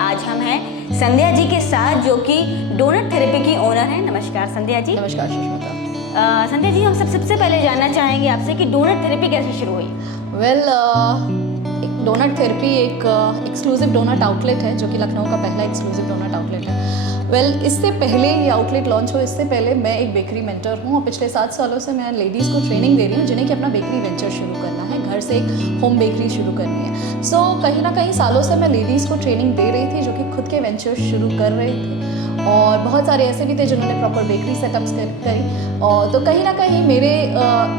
आज हम हैं संध्या जी के साथ, जो कि डोनट थेरेपी की ओनर हैं। नमस्कार संध्या जी। नमस्कार सुष्मिता। संध्या जी, हम सबसे पहले जानना चाहेंगे आपसे कि डोनट थेरेपी कैसे शुरू हुई? डोनट थेरेपी एक एक्सक्लूसिव डोनट आउटलेट है, जो कि लखनऊ का पहला एक्सक्लूसिव डोनट आउटलेट है। इससे पहले ये आउटलेट लॉन्च हो, इससे पहले मैं एक बेकरी मेंटर हूँ और पिछले 7 सालों से मैं लेडीज़ को ट्रेनिंग दे रही हूँ जिन्हें कि अपना बेकरी वेंचर शुरू करना है, घर से एक होम बेकरी शुरू करनी है। सो कहीं ना कहीं सालों से मैं लेडीज़ को ट्रेनिंग दे रही थी जो कि खुद के वेंचर शुरू कर रहे थे, और बहुत सारे ऐसे भी थे जिन्होंने प्रॉपर बेकरी सेटअप्स करी। और तो कहीं ना कहीं मेरे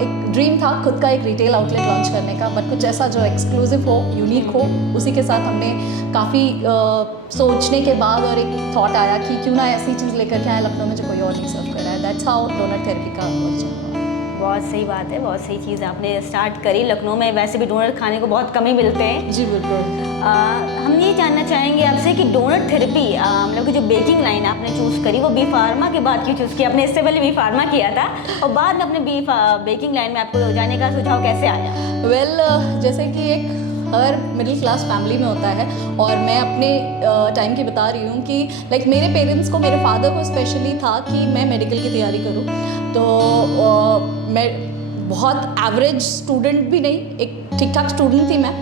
एक ड्रीम था खुद का एक रिटेल आउटलेट लॉन्च करने का, बट कुछ ऐसा जो एक्सक्लूसिव हो, यूनिक हो। उसी के साथ हमने काफ़ी सोचने के बाद और एक थॉट आया कि क्यों ना ऐसी चीज़ लेकर के आए लखनऊ में जो कोई और नहीं सर्व कर रहा है। दैट्स हाउ डोनट थेरेपी का ऑरिजिन हुआ। बहुत सही बात है, बहुत सही चीज़ आपने स्टार्ट करी। लखनऊ में वैसे भी डोनट खाने को बहुत कम ही मिलते हैं। जी बिल्कुल। हम ये जानना चाहेंगे आपसे कि डोनट थेरेपी मतलब कि जो बेकिंग लाइन आपने चूज़ करी वो बी फार्मा के बाद क्यों चूज़ किया? आपने इससे पहले बी फार्मा किया था और बाद में अपने बेकिंग लाइन में आपको जाने का सुझाव कैसे आया? जैसे कि एक हर मिडिल क्लास फैमिली में होता है, और मैं अपने टाइम की बता रही हूँ कि मेरे पेरेंट्स को, मेरे फादर को स्पेशली था कि मैं मेडिकल की तैयारी करूँ। तो मैं बहुत एवरेज स्टूडेंट भी नहीं, एक ठीक ठाक स्टूडेंट थी मैं।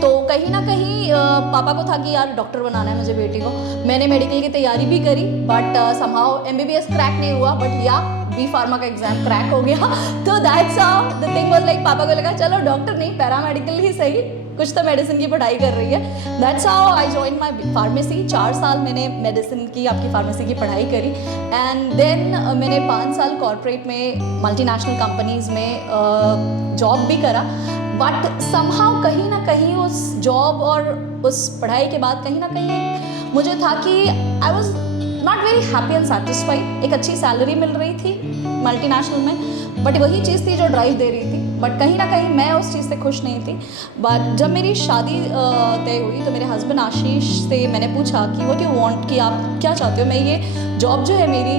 तो कहीं ना कहीं पापा को था कि यार डॉक्टर बनाना है मुझे बेटी को। मैंने मेडिकल की तैयारी भी करी, बट समहाउ MBBS क्रैक नहीं हुआ, बट या बी फार्मा का एग्जाम क्रैक हो गया। तो that's how the thing was पापा को लगा चलो डॉक्टर नहीं, पैरामेडिकल ही सही, कुछ तो मेडिसिन की पढ़ाई कर रही है। That's how I join my pharmacy. 4 साल मैंने मेडिसिन की, आपकी फार्मेसी की पढ़ाई करी, एंड देन मैंने 5 साल कॉर्पोरेट में मल्टीनेशनल कंपनीज में जॉब भी करा। बट समहाउ कहीं ना कहीं उस जॉब और उस पढ़ाई के बाद कहीं ना कहीं मुझे था कि I was not very happy and satisfied. एक अच्छी सैलरी मिल रही थी मल्टीनेशनल में, बट वही चीज़ थी जो ड्राइव दे रही थी, बट कहीं ना कहीं मैं उस चीज़ से खुश नहीं थी। बट जब मेरी शादी तय हुई तो मेरे हस्बैंड आशीष से मैंने पूछा कि व्हाट यू वांट, कि आप क्या चाहते हो, मैं ये जॉब जो है मेरी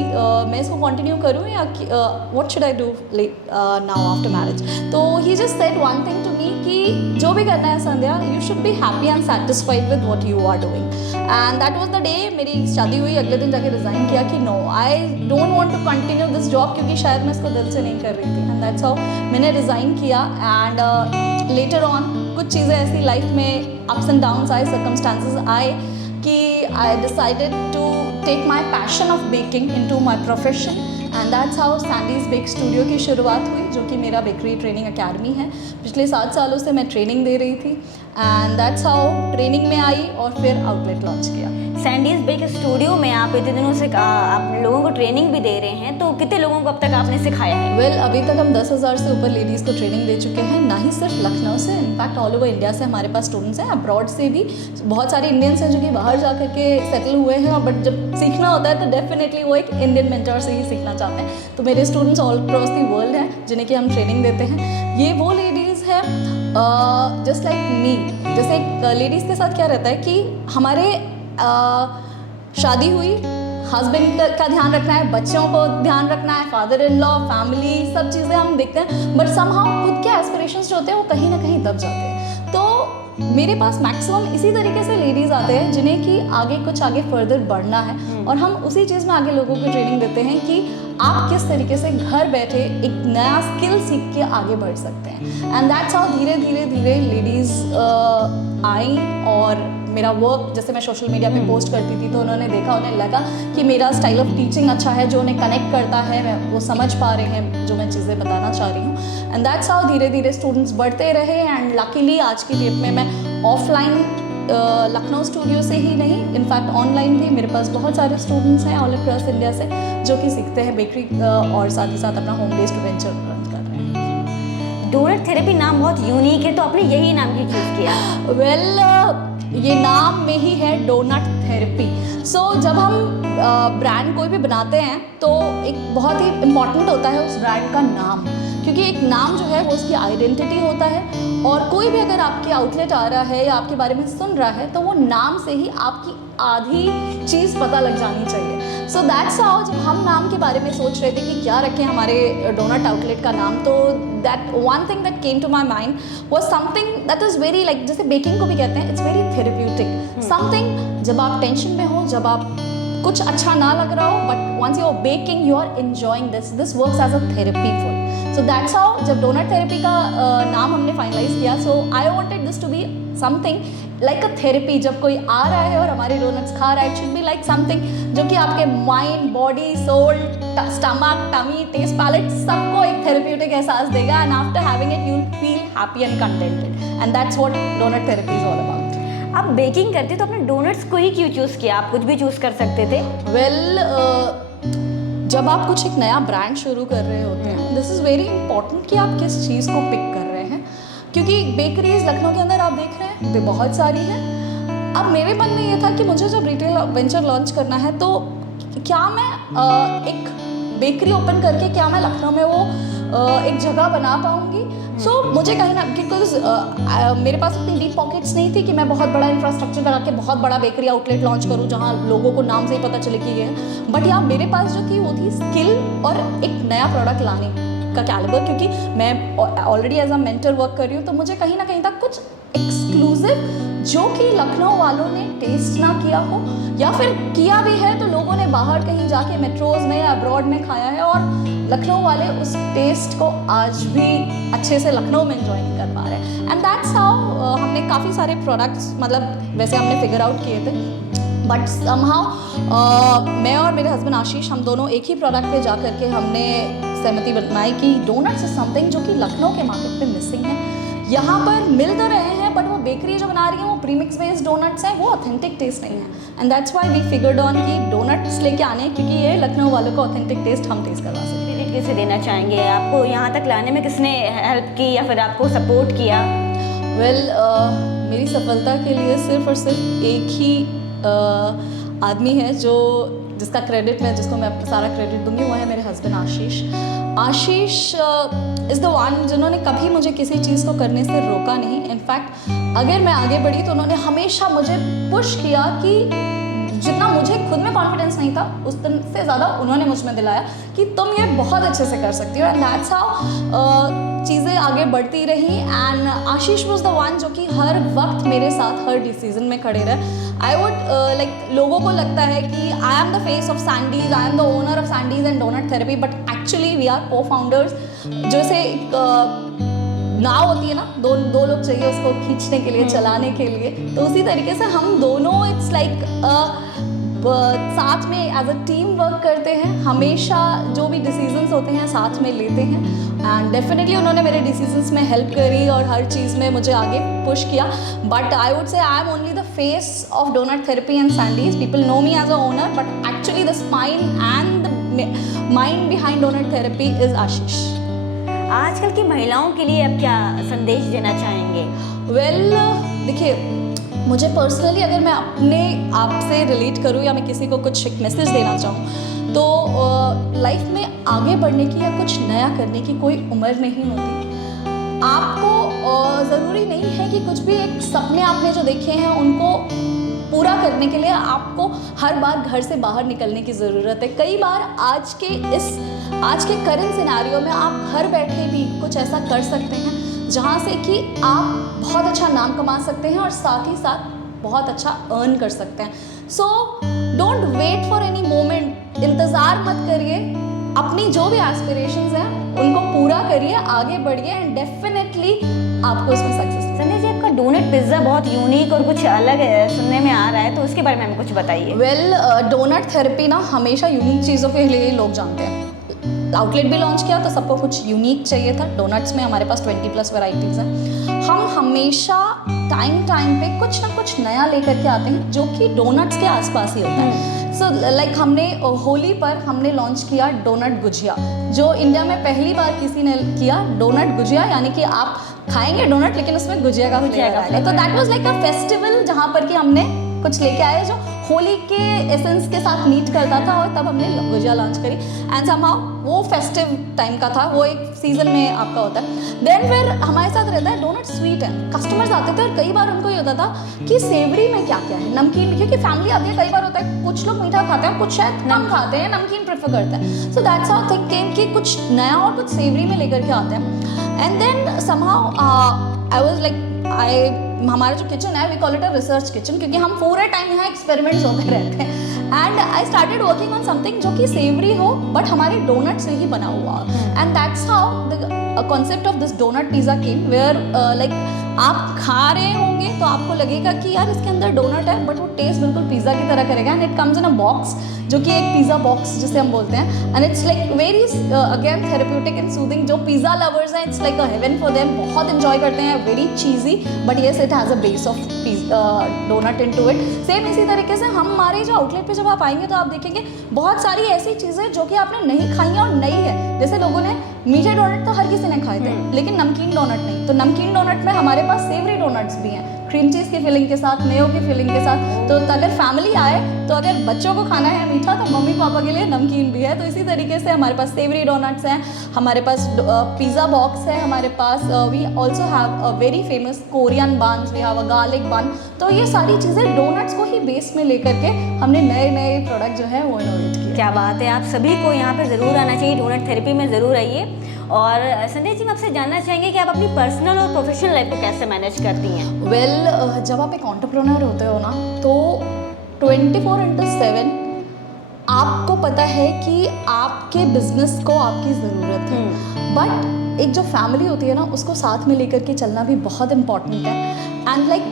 मैं इसको कंटिन्यू करूँ या what should I do now after marriage. तो ही just said one thing to me कि जो भी करना है Sandhya, you should be happy and satisfied with what you are doing. And that was the day मेरी शादी हुई। अगले दिन जाके रिज़ाइन किया कि no, I don't want to continue this job, क्योंकि शायद मैं इसको दिल से नहीं कर रही थी। एंड दैट्स हाउ मैंने रिज़ाइन किया। एंड लेटर ऑन कुछ चीज़ें ऐसी लाइफ में अप्स एंड डाउन्स आए, सर्कमस्टांसेस आए कि I decided to take my passion of baking into my profession, and that's how Sandy's bake studio की शुरुआत हुई, जो कि मेरा बेकरी ट्रेनिंग अकेडमी है। पिछले 7 सालों से मैं ट्रेनिंग दे रही थी, एंड दैट्स हाउ ट्रेनिंग में आई और फिर आउटलेट लॉन्च किया। सैंडीज़ बेक स्टूडियो में आप इतने दिनों से आप लोगों को ट्रेनिंग भी दे रहे हैं, तो कितने लोगों को अब तक आपने सिखाया है? अभी तक हम 10,000 से ऊपर लेडीज़ को ट्रेनिंग दे चुके हैं, ना ही सिर्फ लखनऊ से, इनफैक्ट ऑल ओवर इंडिया से हमारे पास स्टूडेंट्स हैं। अब्रॉड से भी बहुत सारे इंडियंस हैं जो कि बाहर जा कर के सेटल हुए हैं, बट जब सीखना होता है तो डेफिनेटली वो एक इंडियन मेंटर से ही सीखना चाहते हैं। तो मेरे students all across the world हैं जिन्हें कि हम ट्रेनिंग देते हैं। ये वो लेडीज़ हैं जस्ट लाइक मी। जैसे लेडीज़ के साथ क्या रहता है कि हमारे शादी हुई, हस्बैंड का ध्यान रखना है, बच्चों को ध्यान रखना है, फादर इन लॉ, फैमिली, सब चीज़ें हम देखते हैं, बट समहाउ खुद के एस्पिरेशंस जो होते हैं वो कहीं ना कहीं दब जाते हैं। तो मेरे पास मैक्सिमम इसी तरीके से लेडीज़ आते हैं जिन्हें कि आगे फर्दर बढ़ना है, और हम उसी चीज़ में आगे लोगों को ट्रेनिंग देते हैं कि आप किस तरीके से घर बैठे एक नया स्किल सीख के आगे बढ़ सकते हैं। एंड दैट्स हाउ धीरे धीरे लेडीज़ आई, और मेरा वर्क जैसे मैं सोशल मीडिया पे पोस्ट करती थी तो उन्होंने देखा, उन्हें लगा कि मेरा स्टाइल ऑफ टीचिंग अच्छा है, जो उन्हें कनेक्ट करता है, वो समझ पा रहे हैं जो मैं चीज़ें बताना चाह रही हूँ। एंड दैट्स हाउ धीरे धीरे स्टूडेंट्स बढ़ते रहे। एंड लकीली आज की डेट में मैं ऑफलाइन लखनऊ स्टूडियो से ही नहीं, इनफैक्ट ऑनलाइन भी मेरे पास बहुत सारे स्टूडेंट्स हैं ऑल अक्रॉस इंडिया से जो कि सीखते हैं बेकरी और साथ ही साथ अपना होम बेस्ड वेंचर रन कर रहे हैं। डोनट थेरेपी नाम बहुत यूनिक है, तो आपने यही नाम क्यों चूज़ किया? ये नाम में ही है डोनट थेरेपी। सो जब हम ब्रांड कोई भी बनाते हैं तो एक बहुत ही इम्पॉर्टेंट होता है उस ब्रांड का नाम, क्योंकि एक नाम जो है वो उसकी आइडेंटिटी होता है, और कोई भी अगर आपके आउटलेट आ रहा है या आपके बारे में सुन रहा है तो वो नाम से ही आपकी आधी चीज़ पता लग जानी चाहिए। सो दैट्स हाउ जब हम नाम के बारे में सोच रहे थे कि क्या रखें हमारे डोनट आउटलेट का नाम, तो that one thing that came to my mind was something that is very like, जैसे बेकिंग को भी कहते हैं इट्स वेरी थेरेप्यूटिक। समथिंग जब आप टेंशन में हो, जब आप कुछ अच्छा ना लग रहा हो, but once you are baking you are enjoying this works as a therapy for, so that's how जब डोनट थेरेपी का नाम हमने फाइनलाइज किया, so I wanted this to be something like a therapy. जब कोई आ रहा है और हमारे डोनट्स खा रहा है, it should be like something जो कि आपके mind, body, soul, stomach, tummy, taste palate सबको एक थेरेप्यूटिक एहसास देगा, and after having it you will feel happy and contented, and that's what donut therapy is all about. आप baking करते तो आपने डोनट्स को ही क्यों चूज़ किया? आप कुछ भी चूज़ कर सकते थे. वेल जब आप कुछ एक नया ब्रांड शुरू कर रहे होते हैं, दिस इज़ वेरी इंपॉर्टेंट कि आप किस चीज़ को पिक कर रहे हैं, क्योंकि बेकरीज लखनऊ के अंदर आप देख रहे हैं वे बहुत सारी हैं. अब मेरे मन में ये था कि मुझे जब रिटेल वेंचर लॉन्च करना है तो क्या मैं एक बेकरी ओपन करके क्या मैं लखनऊ में वो एक जगह बना पाऊँगी. सो मुझे कहीं ना, बिकॉज मेरे पास इतनी डीप पॉकेट्स नहीं थी कि मैं बहुत बड़ा इंफ्रास्ट्रक्चर बना के बहुत बड़ा बेकरी आउटलेट लॉन्च करूँ जहाँ लोगों को नाम से ही पता चले कि ये है. बट यहाँ मेरे पास जो थी वो थी स्किल और एक नया प्रोडक्ट लाने का कैलिबर, क्योंकि मैं already as a mentor work कर रही हूँ, तो मुझे कहीं ना कहीं तक कुछ एक्सक्लूसिव जो कि लखनऊ वालों ने टेस्ट ना किया हो, या फिर किया भी है तो लोगों ने बाहर कहीं जाके मेट्रोज में या अब्रॉड में खाया है, और लखनऊ वाले उस टेस्ट को आज भी अच्छे से लखनऊ में एंजॉय नहीं कर पा रहे हैं. एंड दैट्स हाउ हमने काफ़ी सारे प्रोडक्ट्स, मतलब वैसे हमने फिगर आउट किए थे, बट समहाउ मैं और मेरे हस्बैंड आशीष, हम दोनों एक ही प्रोडक्ट पे जा करके हमने सहमति बनाई कि डोनट्स इज समथिंग जो कि लखनऊ के मार्केट पे मिसिंग है. यहाँ पर मिल तो रहे हैं, बट वो बेकरी जो बना रही है वो प्रीमिक्स बेस्ड डोनट्स हैं, वो ऑथेंटिक टेस्ट नहीं है. And that's why we figured on कि डोनट्स लेके आने, क्योंकि ये लखनऊ वालों को ऑथेंटिक टेस्ट हम टेस्ट करवा सकते हैं. क्रेडिट किसे देना चाहेंगे? आपको यहाँ तक लाने में किसने हेल्प की या फिर आपको सपोर्ट किया? वेल मेरी सफलता के लिए सिर्फ और सिर्फ एक ही आदमी है जिसका क्रेडिट मैं, जिसको मैं अपना सारा क्रेडिट दूंगी, वो है मेरे husband Ashish. Ashish is the one जिन्होंने कभी मुझे किसी चीज़ को करने से रोका नहीं. इनफैक्ट अगर मैं आगे बढ़ी तो उन्होंने हमेशा मुझे पुश किया कि जितना मुझे खुद में कॉन्फिडेंस नहीं था उस दिन से ज़्यादा उन्होंने मुझ में दिलाया कि तुम ये बहुत अच्छे से कर सकती हो. एंड दैट्स हाउ चीज़ें आगे बढ़ती रही. And Ashish was the one जो कि हर वक्त मेरे साथ हर डिसीजन में खड़े रहे. आई वुड लाइक, लोगों को लगता है कि I am the face of Sandy's, I am the owner of Sandy's and donut therapy, but actually we are co founders. जैसे नाव होती है ना, दो लोग चाहिए उसको खींचने के लिए, चलाने के लिए, तो उसी तरीके से हम दोनों इट्स लाइक साथ में एज अ टीम वर्क करते हैं. हमेशा जो भी डिसीजंस होते हैं साथ में लेते हैं. एंड डेफिनेटली उन्होंने मेरे डिसीजंस में हेल्प करी और हर चीज़ में मुझे आगे पुश किया. But I would say I am only the face of donut therapy and Sandy's. People know me as a owner, but actually the spine and the mind behind donut therapy is Ashish. आजकल की महिलाओं के लिए आप क्या संदेश देना चाहेंगे? वेल देखिए, मुझे पर्सनली अगर मैं अपने आप से रिलेट करूँ या मैं किसी को कुछ एक मैसेज देना चाहूँ तो लाइफ में आगे बढ़ने की या कुछ नया करने की कोई उम्र नहीं होती. आपको ज़रूरी नहीं है कि कुछ भी एक सपने आपने जो देखे हैं उनको पूरा करने के लिए आपको हर बार घर से बाहर निकलने की ज़रूरत है. कई बार आज के करंट सिनेरियो में आप घर बैठे भी कुछ ऐसा कर सकते हैं जहाँ से कि आप बहुत अच्छा नाम कमा सकते हैं और साथ ही साथ बहुत अच्छा अर्न कर सकते हैं. So don't wait for any moment. इंतज़ार मत करिए. अपनी जो भी एस्पिरेशंस हैं उनको पूरा करिए, आगे बढ़िए, एंड डेफिनेटली आपको इसमें सक्सेस. संजय जी, आपका डोनट पिज़्ज़ा बहुत यूनिक और कुछ अलग सुनने में आ रहा है, तो उसके बारे में हमें कुछ बताइए. वेल डोनट थेरेपी ना हमेशा यूनिक चीज़ों के लिए लोग जानते हैं. आउटलेट भी लॉन्च किया तो सबको कुछ यूनिक चाहिए था. डोनट्स में हमारे पास 20+ वैरायटीज़ हैं. हम हमेशा टाइम पे कुछ ना कुछ नया लेकर के आते हैं जो कि डोनट्स के आसपास ही होता है. सो लाइक हमने होली पर हमने लॉन्च किया डोनट गुजिया, जो इंडिया में पहली बार किसी ने किया. डोनट गुजिया यानी कि आप खाएंगे डोनट लेकिन उसमें गुजिया का फ्लेवर आएगा. तो that was like a festival जहाँ पर कि हमने कुछ लेके आए जो होली के एसेंस के साथ मीट करता था, और तब हमने गुजिया लॉन्च करी. एंड समहाउ वो फेस्टिव टाइम का था, वो एक सीजन में आपका होता है. देन फिर हमारे साथ रहता है डोनट स्वीट है. कस्टमर्स आते थे और कई बार उनको ये होता था कि सेवरी में क्या क्या है, नमकीन, क्योंकि फैमिली आती है. कई बार होता है कुछ लोग मीठा खाते हैं, कुछ शायद कम खाते हैं, नमकीन प्रेफर करते हैं. सो दैट्स हाउ थिंक केम कि कुछ नया और कुछ सेवरी में लेकर के आते हैं. And then somehow I was like, हमारा जो किचन है, we call it a research kitchen, क्योंकि हम पूरे टाइम यहाँ एक्सपेरिमेंट्स होते रहते हैं। And I started working on something जो कि सेवरी हो बट हमारे डोनट से ही बना हुआ, and that's how the concept of this donut pizza came, where like आप खा रहे होंगे तो आपको लगेगा कि यार इसके अंदर डोनट है, बट वो टेस्ट बिल्कुल पिज़्ज़ा की तरह करेगा। And it comes in a box, जो कि एक पिज़्ज़ा बॉक्स जिसे हम बोलते हैं, and it's like very again therapeutic and soothing. जो पिज़्ज़ा लवर्स हैं, it's like a heaven for them, बहुत इन्जॉय करते हैं, very cheesy, but yes it has a base of donut into it. Same इसी तरीके से हमारे जो आउटलेट पे जब आप आएंगे तो आप देखेंगे बहुत सारी ऐसी चीज़ें जो कि आपने नहीं खाई हैं और नई है। जैसे लोगों ने मीठे डोनट तो हर किसी ने खाए थे, लेकिन नमकीन डोनट नहीं। तो नमकीन डोनट में हमारे पास सेवरी डोनट्स भी हैं, क्रीम चीज़ की फिलिंग के साथ, मेयो की फिलिंग के साथ। तो अगर फैमिली आए तो अगर बच्चों को खाना है मीठा तो मम्मी पापा के लिए नमकीन भी है। तो इसी तरीके से हमारे पास सेवरी डोनट्स हैं, हमारे पास पिज़्ज़ा बॉक्स है, हमारे पास we also have a very famous Korean buns, we have a garlic bun. तो ये सारी चीज़ें डोनट्स को ही बेस में लेकर के हमने नए नए प्रोडक्ट जो है वो इनोवेट किए। क्या बात है, आप सभी को यहाँ पे ज़रूर आना चाहिए, डोनट थेरेपी में ज़रूर आइए। और संध्या जी, मैं आपसे जानना चाहेंगे कि आप अपनी पर्सनल और प्रोफेशनल लाइफ को कैसे मैनेज करती हैं? वेल, जब आप एक एंटरप्रेन्योर होते हो ना, तो 24/7 आपको पता है कि आपके बिजनेस को आपकी ज़रूरत है, बट एक जो फैमिली होती है ना, उसको साथ में लेकर के चलना भी बहुत इम्पॉर्टेंट है। एंड लाइक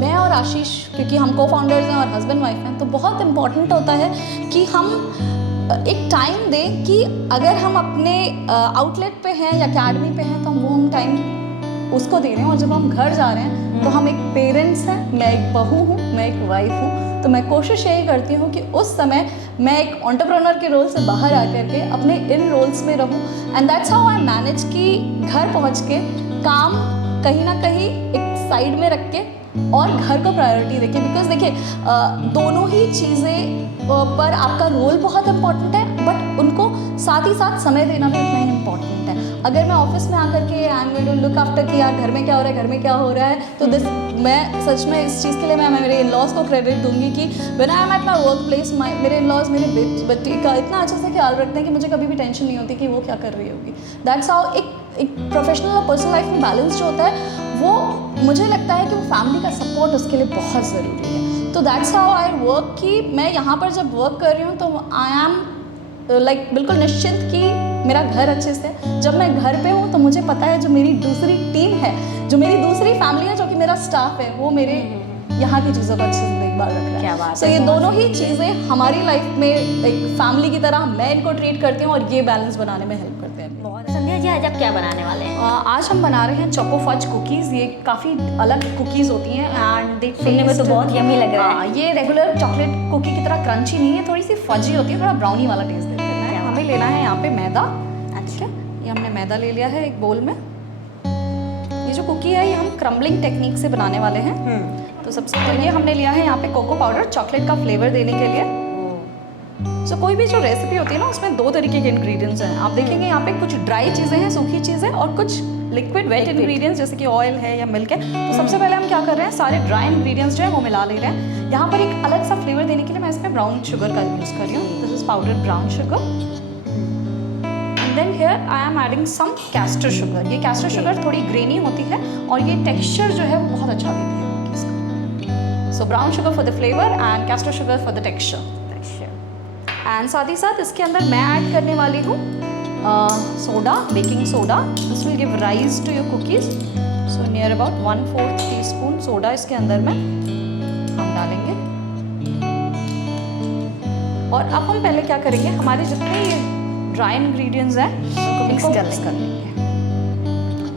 मैं और आशीष, क्योंकि हम को फाउंडर्स हैं और हस्बैंड वाइफ हैं, तो बहुत इम्पॉर्टेंट होता है कि हम एक टाइम दें कि अगर हम अपने आउटलेट पे हैं या अकेडमी पे हैं तो हम टाइम उसको दे रहे हैं, और जब हम घर जा रहे हैं तो हम एक पेरेंट्स हैं, मैं एक बहू हूँ, मैं एक वाइफ हूँ। तो मैं कोशिश यही करती हूँ कि उस समय मैं एक एंटरप्रेन्योर के रोल से बाहर आकर के अपने इन रोल्स में रहूँ। And that's how I manage कि घर पहुँच के काम कहीं ना कहीं एक साइड में रख के और घर को प्रायोरिटी देखें। बिकॉज देखिए, दोनों ही चीज़ें पर आपका रोल बहुत इम्पॉर्टेंट है, बट उनको साथ ही साथ समय देना भी उतना ही इम्पॉर्टेंट है। अगर मैं ऑफिस में आकर के I am going to look after कि यार घर में क्या हो रहा है, घर में क्या हो रहा है, तो दिस मैं सच में इस चीज़ के लिए मैं मेरे इन लॉज को क्रेडिट दूंगी कि when I am at my work place, मेरे इन लॉज मेरे बच्चे का इतना अच्छे से ख्याल रखते हैं कि मुझे कभी भी टेंशन नहीं होती कि वो क्या कर रही होगी। दैट्स हाउ एक प्रोफेशनल और पर्सनल लाइफ में बैलेंस जो होता है, वो मुझे लगता है कि वो फैमिली का सपोर्ट उसके लिए बहुत ज़रूरी है। तो दैट्स हाउ आई वर्क कि मैं यहाँ पर जब वर्क कर रही हूँ तो आई एम लाइक बिल्कुल निश्चित कि मेरा घर अच्छे से। जब मैं घर पे हूँ तो मुझे पता है जो मेरी दूसरी टीम है, जो मेरी दूसरी फैमिली है, जो कि मेरा स्टाफ है, वो मेरे यहाँ की चीज़ों का अच्छे से देखभाल रख रहा है। क्या बात है। ये दोनों ही चीज़ें हमारी लाइफ में एक फैमिली की तरह मैं इनको ट्रीट करती हूँ और ये बैलेंस बनाने में हेल्प करते हैं। बहुत। संध्या जी, आज आप क्या बनाने वाले हैं? आज हम बना रहे हैं चोको फज कुकीज़। ये काफ़ी अलग कुकीज़ होती हैं एंड सुनने में तो बहुत यम्मी लग रहा है। ये रेगुलर चॉकलेट कुकी की तरह क्रंची नहीं है, थोड़ी सी फजी होती है, थोड़ा ब्राउनी वाला टेस्ट देता है। हमें लेना है यहाँ पे मैदा। अच्छा, ये हमने मैदा ले लिया है एक बोल में। ये जो कुकी है ये हम क्रम्बलिंग टेक्निक से बनाने वाले हैं। तो सबसे पहले हमने लिया है यहाँ पे कोको पाउडर, चॉकलेट का फ्लेवर देने के लिए। सो कोई भी जो रेसिपी होती है ना, उसमें दो तरीके के इंग्रेडिएंट्स हैं। आप देखेंगे यहाँ पे कुछ ड्राई चीज़ें हैं, सूखी चीज़ें, और कुछ लिक्विड वेट इंग्रेडिएंट्स जैसे कि ऑयल है या मिल्क है। तो सबसे पहले हम क्या कर रहे हैं, सारे ड्राई इंग्रेडिएंट्स जो है वो मिला ले रहे हैं। यहाँ पर एक अलग सा फ्लेवर देने के लिए मैं इसमें ब्राउन शुगर का यूज़ कर रही हूँ। This is powder brown sugar. And then here I am adding some caster sugar. ये कैस्टर शुगर थोड़ी ग्रेनी होती है और ये टेक्स्चर जो है वो बहुत अच्छा देती है इसका। सो brown sugar for the flavour and castor sugar for the texture. And साथ ही साथ इसके अंदर मैं ऐड करने वाली हूँ soda, baking soda. This will give rise to your cookies. So near about 1/4 teaspoon soda इसके अंदर में हम डालेंगे। और अब हम पहले क्या करेंगे, हमारे जितने ये ड्राई इंग्रेडिएंट्स हैं उनको मिक्स कर लेंगे।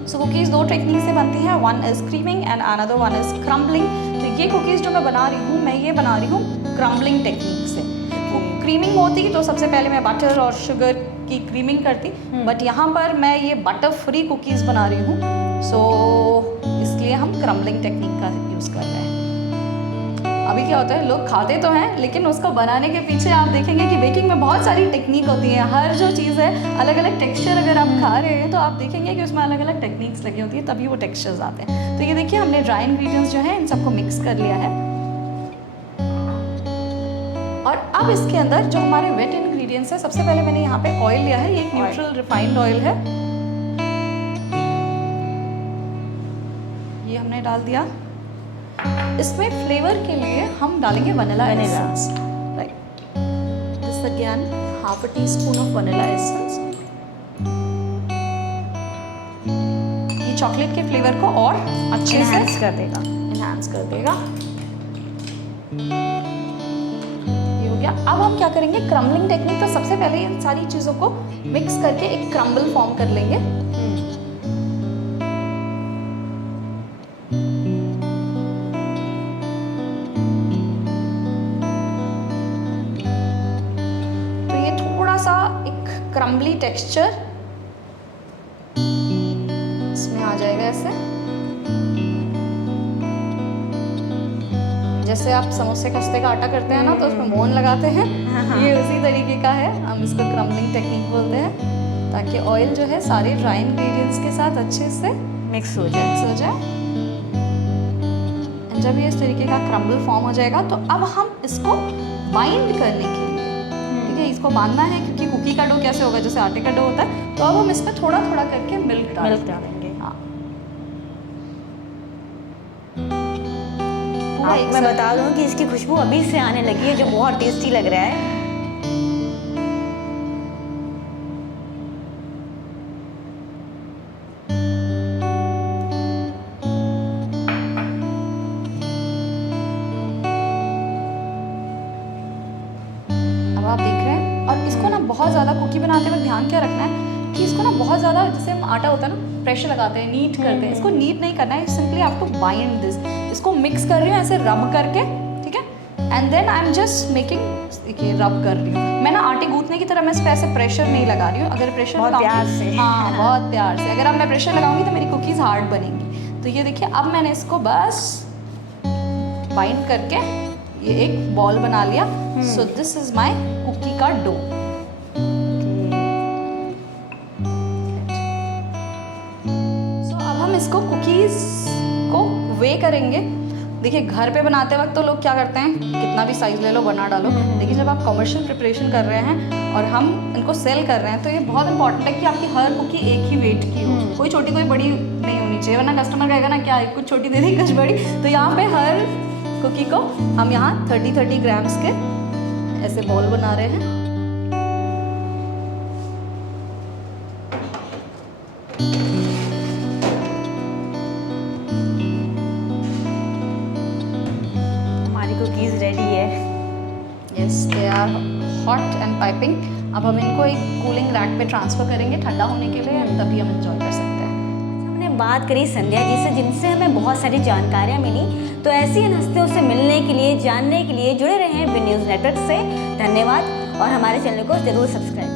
सो कुकीज़ दो टेक्निक से बनती हैं, one is creaming and another one is crumbling. तो ये कुकीज़ जो मैं बना रही हूँ, मैं ये बना रही हूँ क्रम्बलिंग टेक्निक से। क्रीमिंग होती तो सबसे पहले मैं बटर और शुगर की क्रीमिंग करती, बट यहाँ पर मैं ये बटर फ्री कुकीज़ बना रही हूँ। सो इसलिए हम क्रम्बलिंग टेक्निक का यूज़ कर रहे हैं। अभी क्या होता है, लोग खाते तो हैं लेकिन उसको बनाने के पीछे आप देखेंगे कि बेकिंग में बहुत सारी टेक्निक होती है। हर जो चीज़ है अलग अलग टेक्सचर, अगर आप खा रहे हैं तो आप देखेंगे कि उसमें अलग अलग टेक्निक्स लगी होती है, तभी वो टेक्सचर्स आते हैं। तो ये देखिए, हमने ड्राई इंग्रेडिएंट्स जो हैं इन सबको मिक्स कर लिया है। और अब इसके अंदर जो हमारे वेट इंग्रेडिएंट्स है, सबसे पहले मैंने यहाँ पे ऑयल लिया है। ये एक न्यूट्रल रिफाइंड ऑयल है। ये हमने डाल दिया। इसमें फ्लेवर के लिए हम डालेंगे vanilla essence, right. This again half a tea spoon of vanilla essence. ये चॉकलेट के फ्लेवर को और अच्छे से एनहांस कर देगा। इन्हांस कर देगा। ये हो गया। अब हम क्या करेंगे, क्रम्बलिंग टेक्निक। तो सबसे पहले इन सारी चीज़ों को मिक्स करके एक क्रम्बल फॉर्म कर लेंगे। तो ये थोड़ा सा एक क्रम्बली टेक्सचर इसमें आ जाएगा ऐसे। जैसे आप समोसे खस्ते का आटा करते हैं ना, तो उसमें मोहन लगाते हैं, ये उसी तरीके का है। हम इसको क्रम्बलिंग टेक्निक बोलते हैं, ताकि ऑयल जो है सारे ड्राई इंग्रेडिएंट्स के साथ अच्छे से मिक्स हो जाए। जब ये इस तरीके का क्रम्बल फॉर्म हो जाएगा, तो अब हम इसको बाइंड करने के लिए, ठीक है, इसको बांधना है, क्योंकि कुकी का डो कैसे होगा, जैसे आटे का डो होता है। तो अब हम इसमें थोड़ा थोड़ा करके मिल्क डालेंगे। हाँ, मैं बता दूं कि इसकी खुशबू अभी से आने लगी है, जो बहुत टेस्टी लग रहा है। अब आप देख रहे हैं। और इसको ना बहुत ज़्यादा कुकी बनाते वक्त ध्यान क्या रखना है कि इसको ना बहुत ज़्यादा, जैसे हम आटा होता है ना, प्रेशर लगाते हैं, नीट करते हैं, इसको नीट नहीं करना है। सिंपली आप टू बाइंड दिस। इसको मिक्स कर रही हूँ ऐसे रब करके, ठीक है। And then I am just making, देखिए रब कर रही हूँ मैं ना, आटे गूंथने की तरह मैं इस पर ऐसे प्रेशर नहीं लगा रही हूँ। अगर प्रेशर बहुत प्यार से, हाँ बहुत प्यार से, अगर अब मैं प्रेशर लगाऊंगी तो मेरी कुकीज़ हार्ड बनेंगी। तो ये देखिए, अब मैंने इसको बस बाइंड करके ये एक बॉल बना लिया। So this is my cookie का डो। सो अब हम इसको कुकीज़ को वे करेंगे। देखिए, घर पे बनाते वक्त तो लोग क्या करते हैं, कितना भी साइज ले लो, बना डालो। देखिए, जब आप कमर्शियल प्रिपरेशन कर रहे हैं और हम इनको सेल कर रहे हैं, तो ये बहुत इंपॉर्टेंट है कि आपकी हर कुकी एक ही वेट की हो, कोई छोटी कोई बड़ी नहीं होनी चाहिए, वरना कस्टमर कहेगा ना क्या कुछ छोटी दे दी कुछ बड़ी। तो यहाँ पे हर कुकी को हम यहाँ 30-30 ग्राम्स के ऐसे बॉल बना रहे हैं। हमारी कुकीज रेडी है। Yes, they are hot and piping. अब हम इनको एक कूलिंग रैक पे ट्रांसफ़र करेंगे ठंडा होने के लिए, तभी हम एंजॉय कर सकते हैं। हमने बात करी संध्या जी से, जिनसे हमें बहुत सारी जानकारियाँ मिली। तो ऐसी इन हस्तियों से मिलने के लिए, जानने के लिए जुड़े रहें बी न्यूज़ नेटवर्क से। धन्यवाद, और हमारे चैनल को ज़रूर सब्सक्राइब